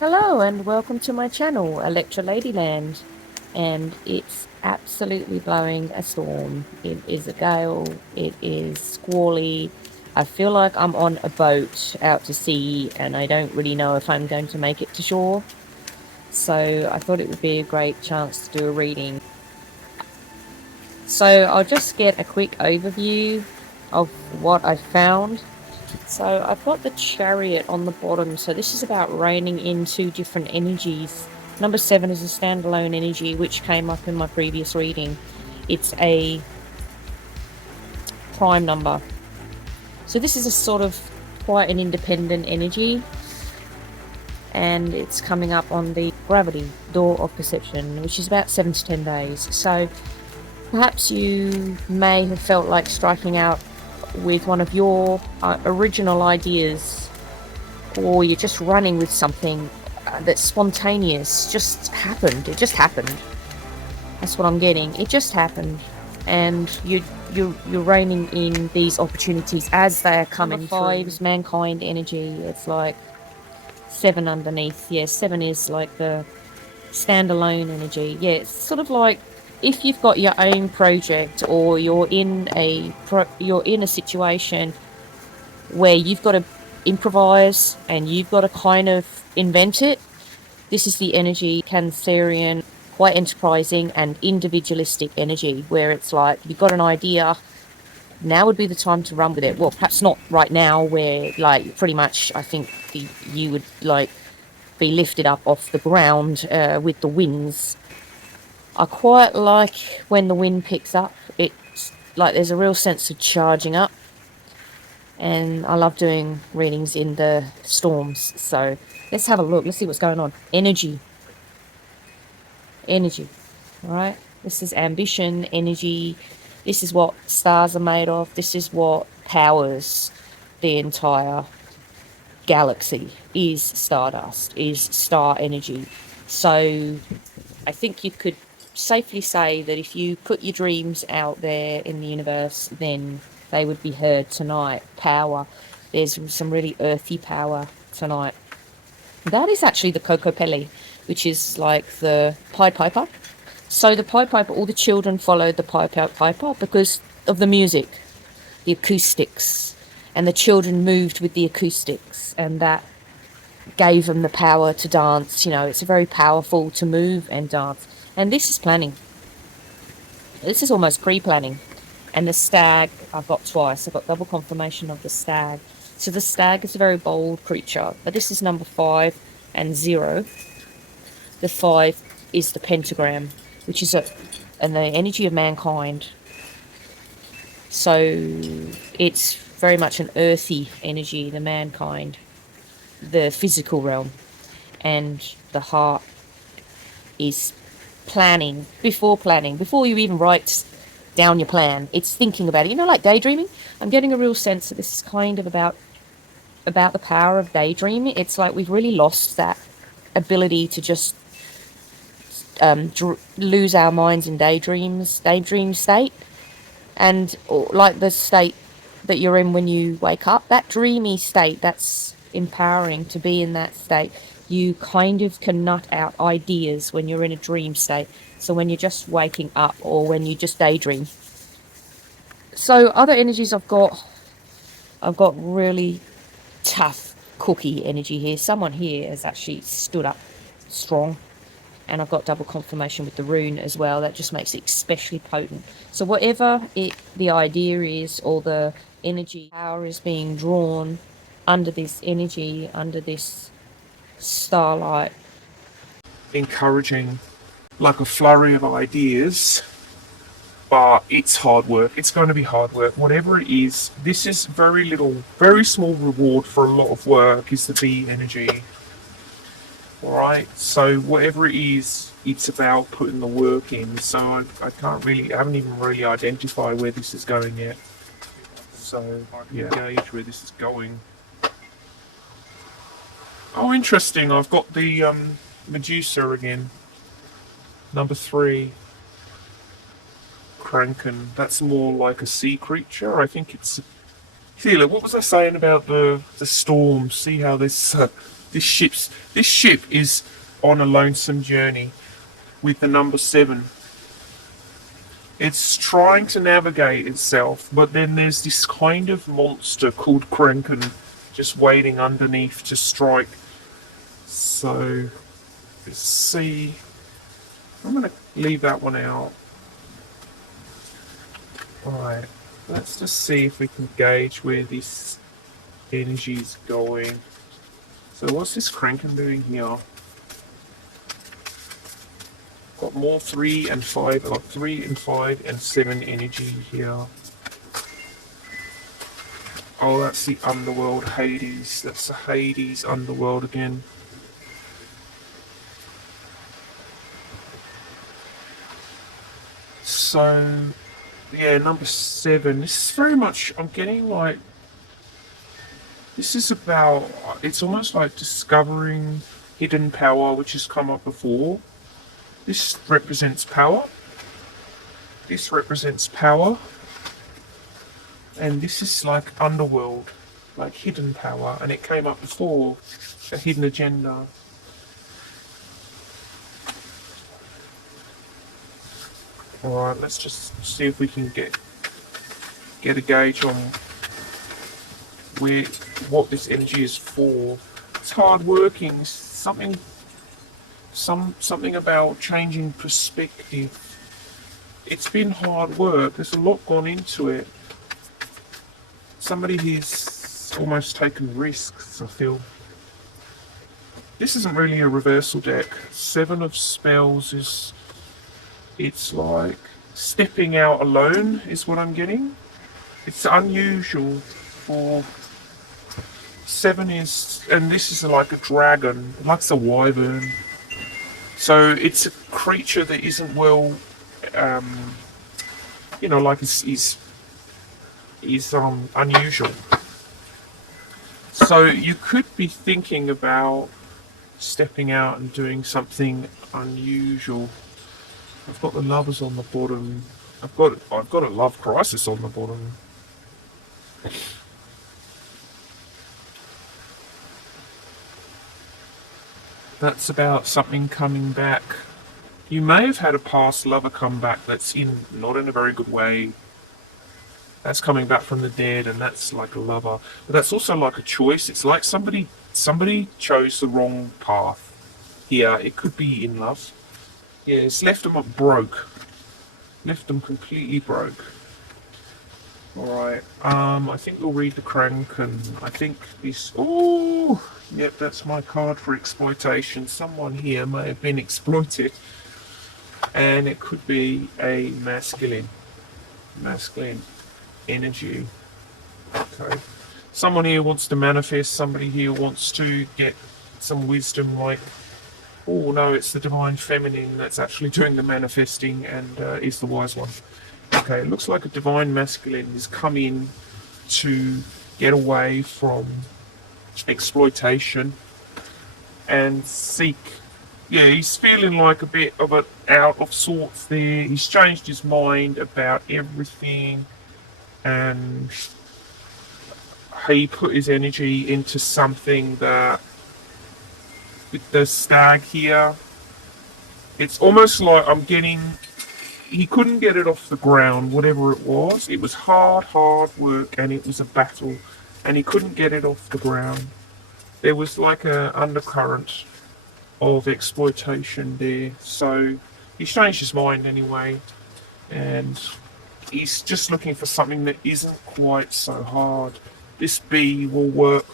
Hello and welcome to my channel, Electro Ladyland, and it's absolutely blowing a storm. It is a gale, it is squally. I feel like I'm on a boat out to sea and I don't really know if I'm going to make it to shore. So I thought it would be a great chance to do a reading. So I'll just get a quick overview of what I found. So I've got the Chariot on the bottom. So this is about reining in two different energies. Number 7 is a standalone energy, which came up in my previous reading. It's a prime number. So this is a sort of quite an independent energy. And it's coming up on the gravity, door of perception, which is about 7 to 10 days. So perhaps you may have felt like striking out with one of your original ideas, or you're just running with something that's spontaneous, just happened. It just happened. That's what I'm getting. It just happened, and you're reining in these opportunities as they are coming. Number 5 is mankind energy. It's like 7 underneath. Yeah, 7 is like the standalone energy. Yeah, it's sort of like if you've got your own project, or you're in a situation where you've got to improvise and you've got to kind of invent it. This is the energy Cancerian, quite enterprising and individualistic energy, where it's like you've got an idea, now would be the time to run with it. Well, perhaps not right now, where like pretty much I think you would like be lifted up off the ground with the winds. I quite like when the wind picks up. It's like there's a real sense of charging up, and I love doing readings in the storms. So let's have a look. Let's see what's going on. Energy. All right, this is ambition, energy. This is what stars are made of. This is what powers the entire galaxy, is stardust, is star energy. So I think you could safely say that if you put your dreams out there in the universe, then they would be heard tonight. Power. There's some really earthy power tonight. That is actually the Kokopelli, which is like the Pied Piper. So the Pied Piper, all the children followed the Pied Piper because of the music, the acoustics, and the children moved with the acoustics, and that gave them the power to dance. You know, it's very powerful to move and dance. And this is planning. This is almost pre-planning. And the stag, I've got twice. I've got double confirmation of the stag. So the stag is a very bold creature. But this is number 5 and 0. The 5 is the pentagram, which is and the energy of mankind. So it's very much an earthy energy, the mankind, the physical realm. And the heart is planning, before you even write down your plan. It's thinking about it, like daydreaming. I'm getting a real sense that this is kind of about the power of daydreaming. It's like we've really lost that ability to just lose our minds in daydream state, and like the state that you're in when you wake up, that dreamy state. That's empowering to be in that state. You kind of can nut out ideas when you're in a dream state. So when you're just waking up, or when you just daydream. So other energies I've got really tough cookie energy here. Someone here has actually stood up strong. And I've got double confirmation with the rune as well. That just makes it especially potent. So whatever the idea is, or the energy power is being drawn under this energy, under this starlight, encouraging like a flurry of ideas, but it's hard work. It's going to be hard work. Whatever it is, this is very small reward for a lot of work is the bee energy. Alright, so whatever it is, it's about putting the work in. So I haven't even really identified where this is going yet. So I can gauge where this is going. Oh, interesting. I've got the Medusa again. Number 3. Kraken. That's more like a sea creature. I think it's... See, look, what was I saying about the storm? See how this This ship is on a lonesome journey with the number 7. It's trying to navigate itself, but then there's this kind of monster called Kraken just waiting underneath to strike. So, let's see. I'm going to leave that one out. Alright, let's just see if we can gauge where this energy is going. So what's this Kraken doing here? Got more 3 and 5, like 3 and 5 and 7 energy here. Oh, that's the underworld, Hades. That's the Hades underworld again. So, yeah, number 7. This is very much, I'm getting like, this is about, it's almost like discovering hidden power, which has come up before. This represents power. This represents power. And this is like underworld, like hidden power. And it came up before, a hidden agenda. Alright, let's just see if we can get a gauge on what this energy is for. It's hard working, something about changing perspective. It's been hard work. There's a lot gone into it. Somebody here's almost taken risks, I feel. This isn't really a reversal deck. 7 of spells is, it's like stepping out alone is what I'm getting. It's unusual for 7 is, and this is like a dragon, like a wyvern. So it's a creature that isn't well, like is unusual. So you could be thinking about stepping out and doing something unusual. I've got the lovers on the bottom. I've got a love crisis on the bottom. That's about something coming back. You may have had a past lover come back that's not in a very good way. That's coming back from the dead, and that's like a lover. But that's also like a choice. It's like somebody chose the wrong path. Here, it could be in love. Yeah, it's left them broke. Left them completely broke. Alright, I think we'll read the Kraken. I think this... Oh, yep, that's my card for exploitation. Someone here may have been exploited. And it could be a masculine energy. Okay. Someone here wants to manifest. Somebody here wants to get some wisdom, like... Oh, no, it's the divine feminine that's actually doing the manifesting and is the wise one. Okay, it looks like a divine masculine has come in to get away from exploitation and seek. Yeah, he's feeling like a bit of an out of sorts there. He's changed his mind about everything, and he put his energy into something that, with the stag here, it's almost like I'm getting, he couldn't get it off the ground, whatever it was. It was hard work, and it was a battle, and he couldn't get it off the ground. There was like a undercurrent of exploitation there. So he's changed his mind anyway, and he's just looking for something that isn't quite so hard. This bee will work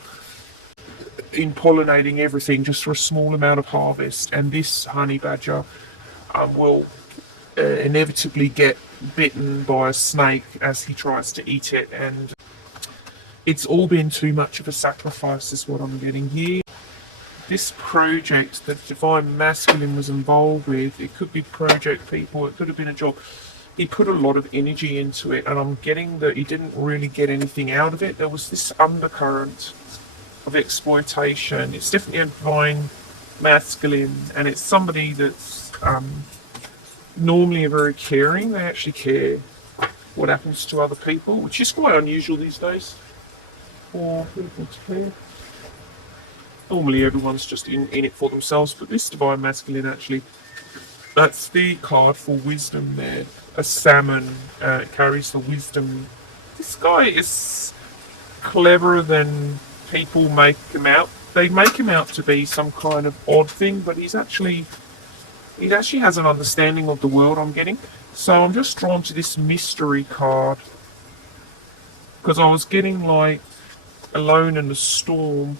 in pollinating everything just for a small amount of harvest, and this honey badger will inevitably get bitten by a snake as he tries to eat it, and it's all been too much of a sacrifice is what I'm getting here. This project that Divine Masculine was involved with, it could be project people, it could have been a job. He put a lot of energy into it, and I'm getting that he didn't really get anything out of it. There was this undercurrent of exploitation. It's definitely a divine masculine, and it's somebody that's normally very caring. They actually care what happens to other people, which is quite unusual these days for people to care. Normally everyone's just in it for themselves, but this divine masculine actually, that's the card for wisdom there. A salmon carries the wisdom. This guy is cleverer than people make him out. They make him out to be some kind of odd thing, but he actually has an understanding of the world, I'm getting. So I'm just drawn to this mystery card because I was getting like alone in the storm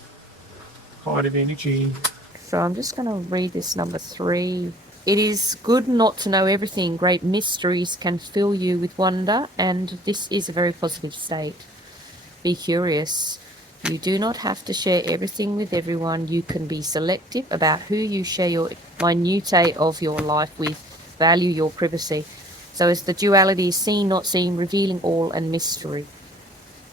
kind of energy. So I'm just going to read this number 3. It is good not to know everything. Great mysteries can fill you with wonder, and this is a very positive state. Be curious. You do not have to share everything with everyone. You can be selective about who you share your minutiae of your life with. Value your privacy. So it's the duality, seen, not seen, revealing all, and mystery.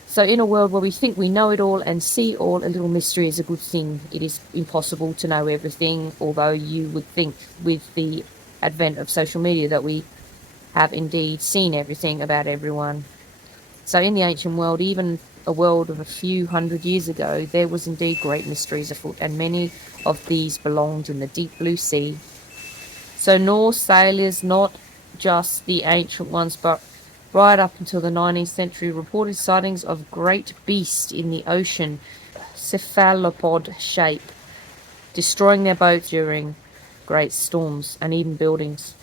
So in a world where we think we know it all and see all, a little mystery is a good thing. It is impossible to know everything, although you would think with the advent of social media that we have indeed seen everything about everyone. So in the ancient world, even a world of a few hundred years ago, there was indeed great mysteries afoot, and many of these belonged in the deep blue sea. So Norse sailors, not just the ancient ones, but right up until the 19th century, reported sightings of great beast in the ocean, cephalopod shape, destroying their boats during great storms and even buildings.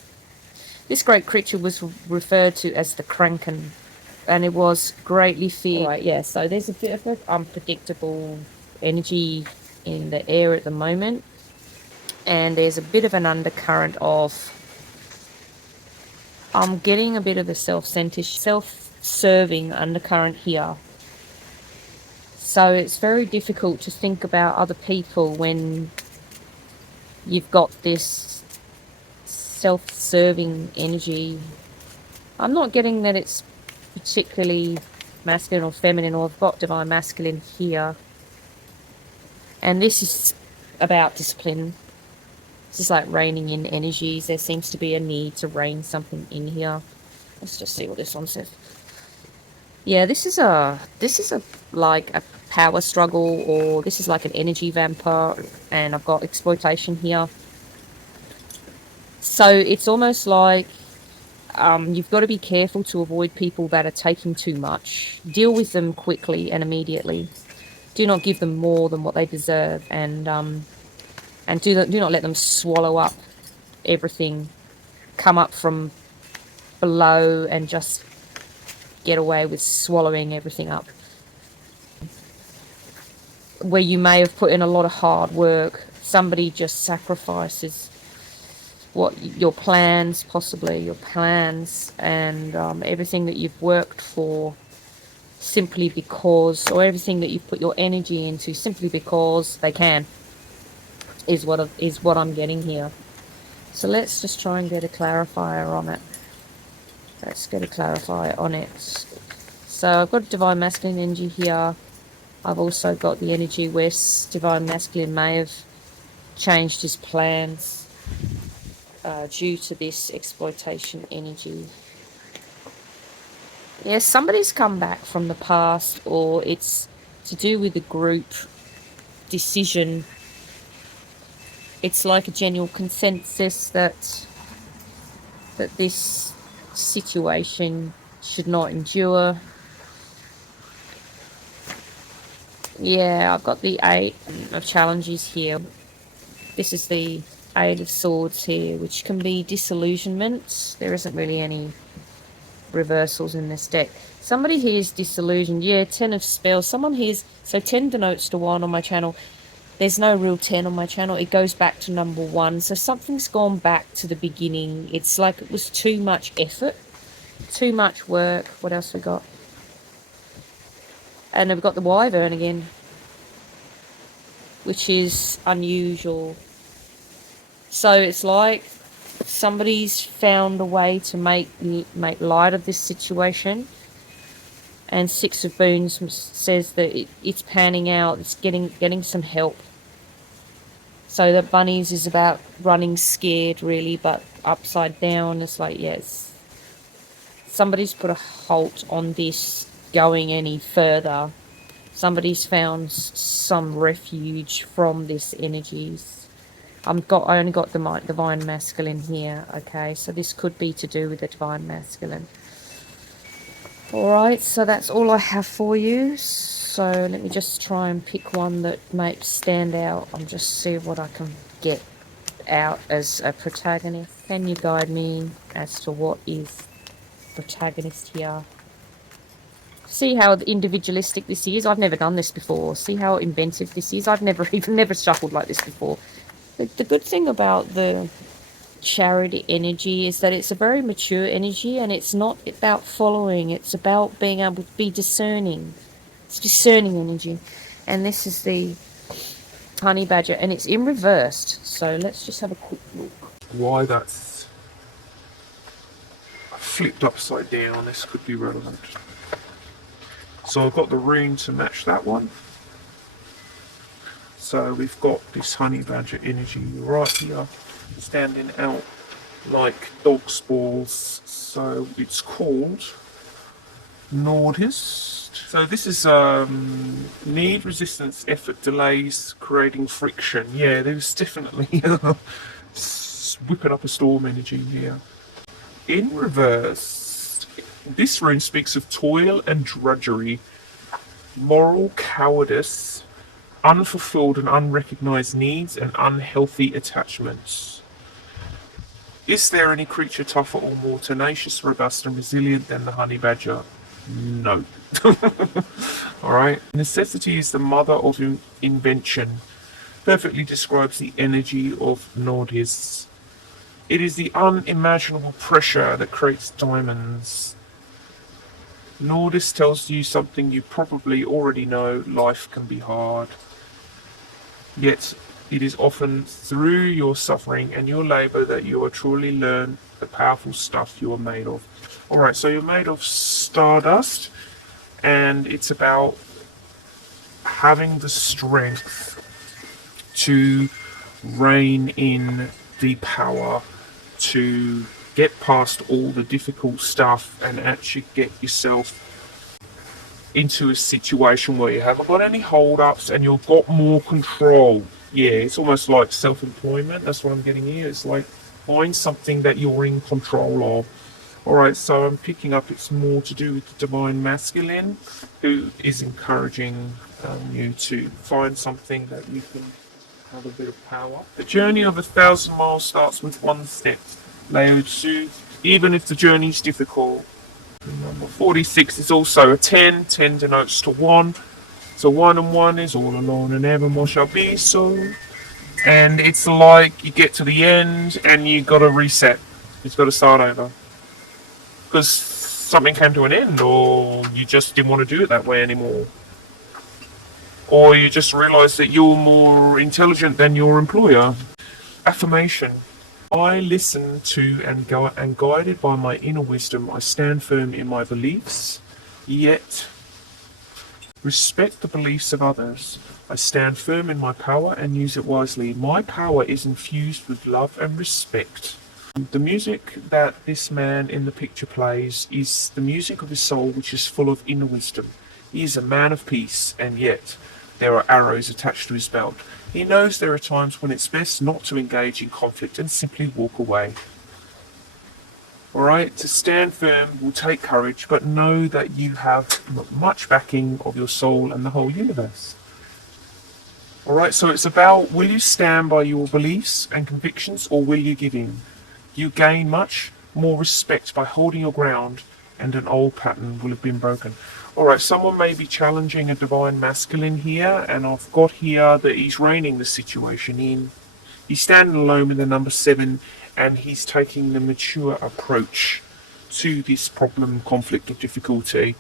This great creature was referred to as the Kraken, and it was greatly feared. Right, yeah, so there's a bit of an unpredictable energy in the air at the moment, and there's a bit of an undercurrent of I'm getting a bit of a self-centered, self-serving undercurrent here. So it's very difficult to think about other people when you've got this self-serving energy. I'm not getting that it's particularly masculine or feminine, or I've got divine masculine here. And this is about discipline. This is like reining in energies. There seems to be a need to rein something in here. Let's just see what this one says. Yeah, this is a like a power struggle, or this is like an energy vampire, and I've got exploitation here. So it's almost like you've got to be careful to avoid people that are taking too much. Deal with them quickly and immediately. Do not give them more than what they deserve, and do not let them swallow up everything, come up from below and just get away with swallowing everything up. Where you may have put in a lot of hard work, somebody just sacrifices your plans, and everything that you've worked for simply because, or everything that you've put your energy into simply because they can, is what I'm getting here. So let's just try and get a clarifier on it. So I've got divine masculine energy here. I've also got the energy where divine masculine may have changed his plans due to this exploitation energy. Yeah, somebody's come back from the past, or it's to do with a group decision. It's like a general consensus that this situation should not endure. Yeah, I've got the 8 of challenges here. This is the 8 of swords here, which can be disillusionment. There isn't really any reversals in this deck. Somebody here is disillusioned. Yeah, 10 of spells. Someone here's, so 10 denotes to 1 on my channel. There's no real 10 on my channel. It goes back to number 1. So something's gone back to the beginning. It's like it was too much effort, too much work. What else we got? And we've got the wyvern again, which is unusual. So it's like somebody's found a way to make light of this situation. And 6 of Boons says that it's panning out. It's getting some help. So the bunnies is about running scared, really, but upside down. It's like, yes, somebody's put a halt on this going any further. Somebody's found some refuge from this energies. I only got the divine masculine here, okay? So this could be to do with the divine masculine. Alright, so that's all I have for you. So let me just try and pick one that might stand out. I'll just see what I can get out as a protagonist. Can you guide me as to what is protagonist here? See how individualistic this is. I've never done this before. See how inventive this is. I've never shuffled like this before. The good thing about the charity energy is that it's a very mature energy, and it's not about following. It's about being able to be discerning. It's discerning energy. And this is the honey badger, and it's in reversed. So let's just have a quick look. Why that's flipped upside down, this could be relevant. So I've got the rune to match that one. So we've got this honey badger energy right here, standing out like dog spores. So it's called Nordist. So this is need, resistance, effort, delays, creating friction. Yeah, there's definitely whipping up a storm energy here. In reverse, this rune speaks of toil and drudgery, moral cowardice, unfulfilled and unrecognized needs, and unhealthy attachments. Is there any creature tougher or more tenacious, robust, and resilient than the honey badger? No. Alright. Necessity is the mother of invention. Perfectly describes the energy of Nordists. It is the unimaginable pressure that creates diamonds. Nordist tells you something you probably already know: life can be hard. Yet it is often through your suffering and your labour that you will truly learn the powerful stuff you are made of. Alright, so you're made of stardust, and it's about having the strength to rein in the power to get past all the difficult stuff and actually get yourself into a situation where you haven't got any hold-ups and you've got more control. Yeah, it's almost like self-employment. That's what I'm getting here. It's like find something that you're in control of. Alright, so I'm picking up it's more to do with the divine masculine, who is encouraging you to find something that you can have a bit of power. The journey of 1,000 miles starts with one step. Lao Tzu, even if the journey is difficult. Number 46 is also a 10. 10 denotes to 1. So 1 and 1 is all alone and evermore shall be so. And it's like you get to the end and you got to reset. It's got to start over. Because something came to an end, or you just didn't want to do it that way anymore. Or you just realised that you're more intelligent than your employer. Affirmation. I listen to and guided by my inner wisdom, I stand firm in my beliefs, yet respect the beliefs of others. I stand firm in my power and use it wisely. My power is infused with love and respect. The music that this man in the picture plays is the music of his soul, which is full of inner wisdom. He is a man of peace, and yet there are arrows attached to his belt. He knows there are times when it's best not to engage in conflict and simply walk away. Alright, to stand firm will take courage, but know that you have much backing of your soul and the whole universe. Alright, so it's about, will you stand by your beliefs and convictions, or will you give in? You gain much more respect by holding your ground, and an old pattern will have been broken. Alright, someone may be challenging a divine masculine here, and I've got here that he's reining the situation in. He's standing alone with the number 7, and he's taking the mature approach to this problem, conflict, or difficulty.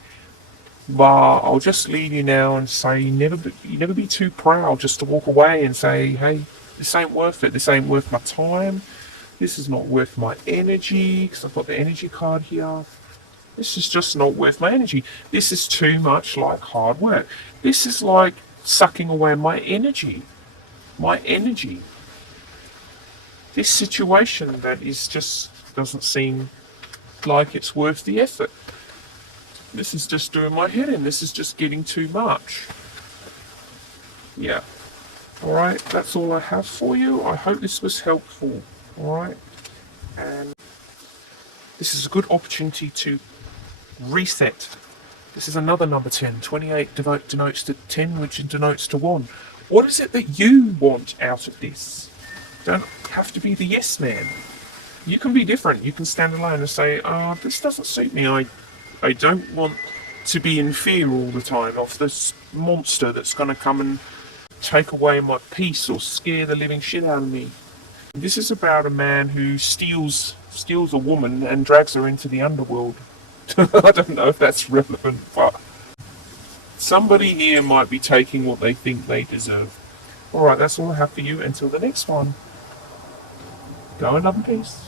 But I'll just leave you now and say, you never be too proud just to walk away and say, hey, this ain't worth it. This ain't worth my time. This is not worth my energy, because I've got the energy card here. This is just not worth my energy. This is too much like hard work. This is like sucking away my energy. My energy. This situation that is just doesn't seem like it's worth the effort. This is just doing my head in. This is just getting too much. Yeah. Alright, that's all I have for you. I hope this was helpful. Alright. And this is a good opportunity to reset. This is another number 10. 28 denotes to 10, which denotes to 1. What is it that you want out of this? Don't have to be the yes man. You can be different. You can stand alone and say, oh, this doesn't suit me. I don't want to be in fear all the time of this monster that's going to come and take away my peace or scare the living shit out of me. This is about a man who steals a woman and drags her into the underworld. I don't know if that's relevant, but somebody here might be taking what they think they deserve. Alright, that's all I have for you. Until the next one. Go in love and peace.